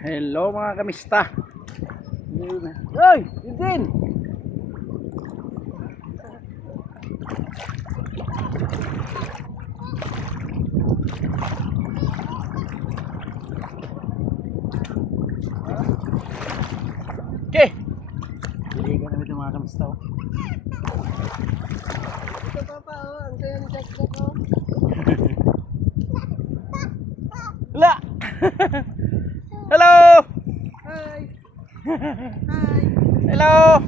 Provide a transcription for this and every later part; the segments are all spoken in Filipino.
Hello mga kamista. Hoy, Yudin. Okay. Hindi ka namin mga kamista. Ito pa pa, oh. Ang sayo ni Jack-Jack, oh. Wala. Hello. Hi. Hi. Hello.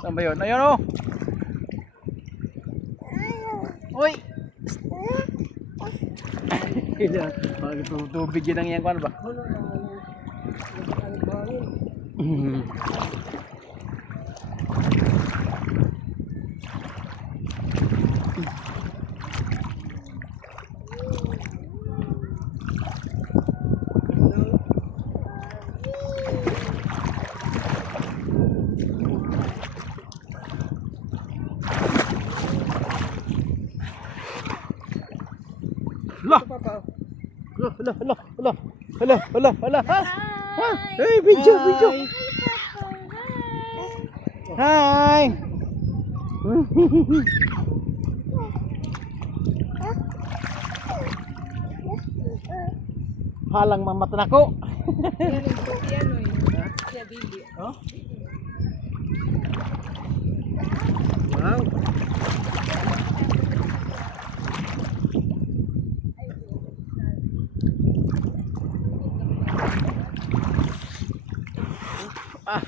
Saan ba yun? Ayun oh. Uy. Tubig yun ang yan kung ano ba? Hala. Ito pa pa, oh. Hala. Ha? Ha? Hey, video. Hi. Halang mamatan ako. Yan, oh, eh. Siya, Bibi. Oh? Wow. Ah.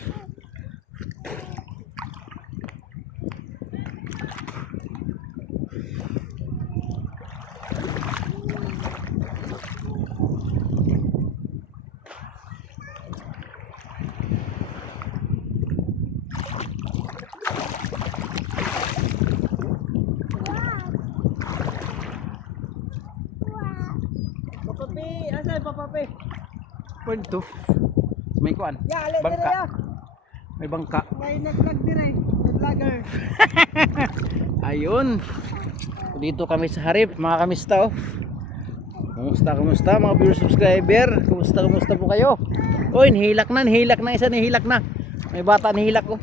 Papapi, asan papapi? Punto. May kuan. Ya, alit Bangka. na ya. May bangka. May nag-vlog din eh. Nag-vlogger. Ayun. Dito kami sa Harip, mga kamista oh. Kumusta mga viewer subscriber? Kumusta po kayo? Oy, nihilak na isa, nihilak na. May bata nihilak ko.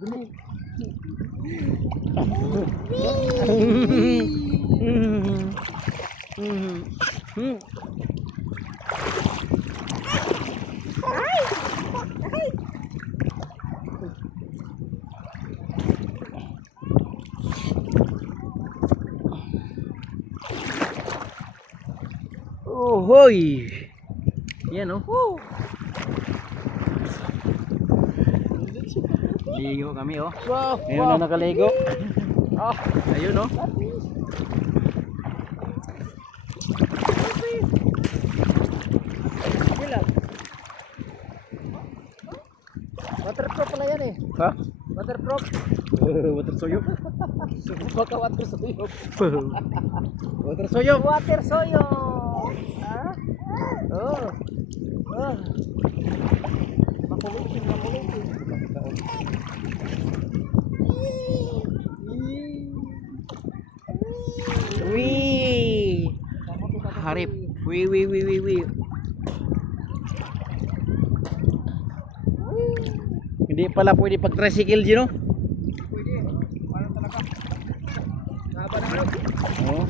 Dali. Oh, hoy. Yan oh. Ligo kami oh. Wow. Ngayon na nakaligo. Oh, ayun oh. Ilan? Waterproof pala yan eh. Ha? Waterproof. Water soyo. Baka water soyo. Water soyo. Water soyo. Ha? Oh. Oh. Makulitin. Wee. Harip. Wee. Hindi pala pwede pag-tricycle dyan, no? Pwede. Ano talaga? Haba na ano? Oo.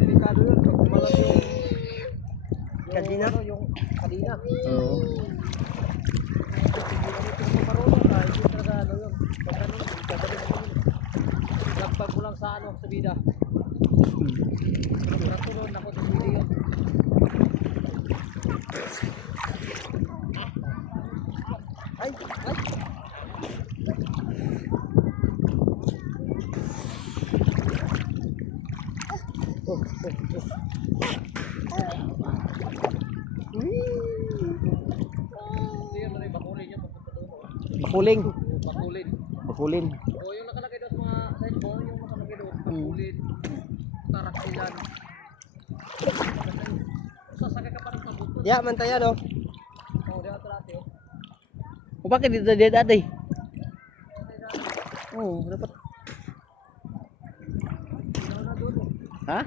Delikado yun. Pag kumalas yung Kadina? ano, yung kadina. Oo. Hindi marunong ka. Hindi talaga ano yun. Pag ano, gagawin mo yun. Lagpag mo lang sa ano, sa bida. Natulon ako sa bida yun. Ay! Bakuling. Bakulin. O yung nakalagay doon sa mga side mo, yung nakalagay doon, bakulin, tarakailan. Sasakay ka pa ng sabot. Ya, mantayan oh. Oh, di ato natin oh. Bakit dito dead ate? Oh, dapat. Ha?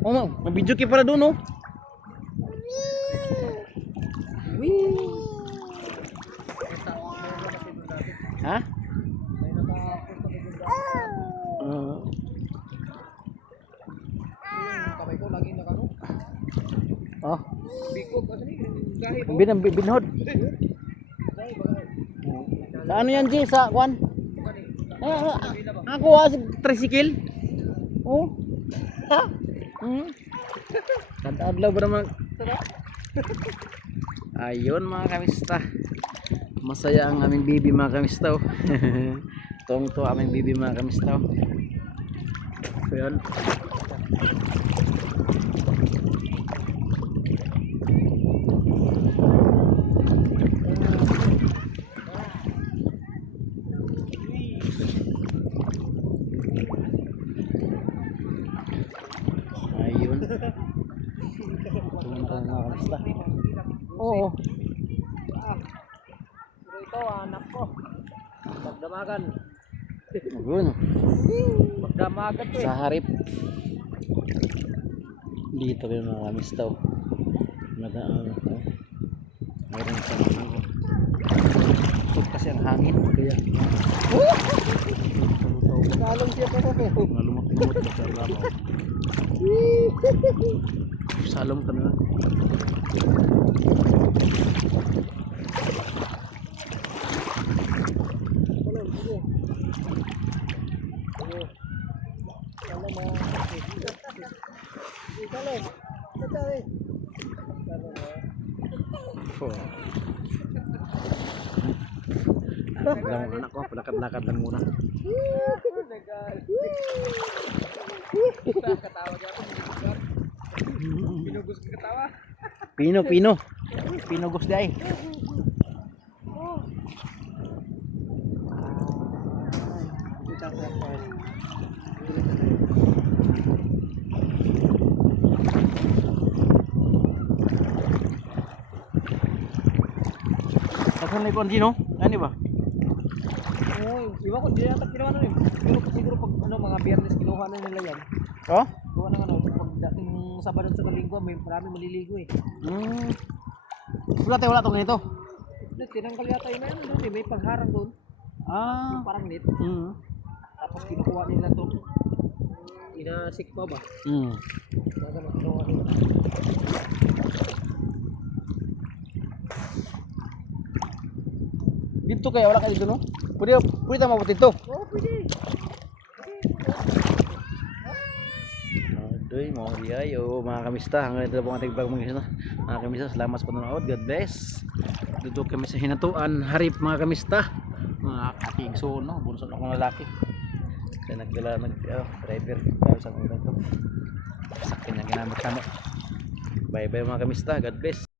Oh, may video kay para doon, oh. Wee. Ha? Kamay ko laging nakano. Oh, Bikog kasi ni gahi ba? binhod. Sa ano yan, G? Sa kwan? Ako sa tricycle. Oh. Ha? Kadadlaw ba naman? Ayun mga kamista. Masaya ang aming bibi mga kamista. Tong-to aming bibi mga kamista. Ayun. Ayun. Tumutong mga kamista. Oo. Ito anak ko. Magdamagan. Ayun. Magdamagan to eh. Sa harip. Dito kayo mga kamista. Mayroon sa mga kusog kasi ang hangin. Kaya Kalong siya pa ko. mga lumot-lumot na sa lamaw. Salom ka na. Oh. Lang anak ko, lakad-lakad lang muna. Katawa niya ako. Pinugos ko katawa. Pino gusto ay. Saan na ikon Gino? Ano ba? Iwan ko, hindi natin kinuha na yun. Siguro pag mga biyernes kinuha na nila yan. Oh? Gawa ng pagdating Sabado sa Linggo, may marami maliligo eh. Wala tong ganito. Tinanggal yata yun na yan doon eh, may pagharang doon. Yung parang net. Tapos kinukuha nila to. Inasik pa ba? Baga magkinuha nila. Dito kaya wala kayo dito no? Pwede tayo mabuti dito. Oo, pwede. Adoy, mga riyayo, mga kamista. Hanggang dito po ang ating vlog mga kamista. Salamat sa panonood. God bless. Dito kami sa Hinatuan Harip mga kamista. Mga aking no? Bunso na akong lalaki. Kaya driver. Kaya sa mga ito. Sakin na ginamit kami. Bye bye mga kamista. God bless.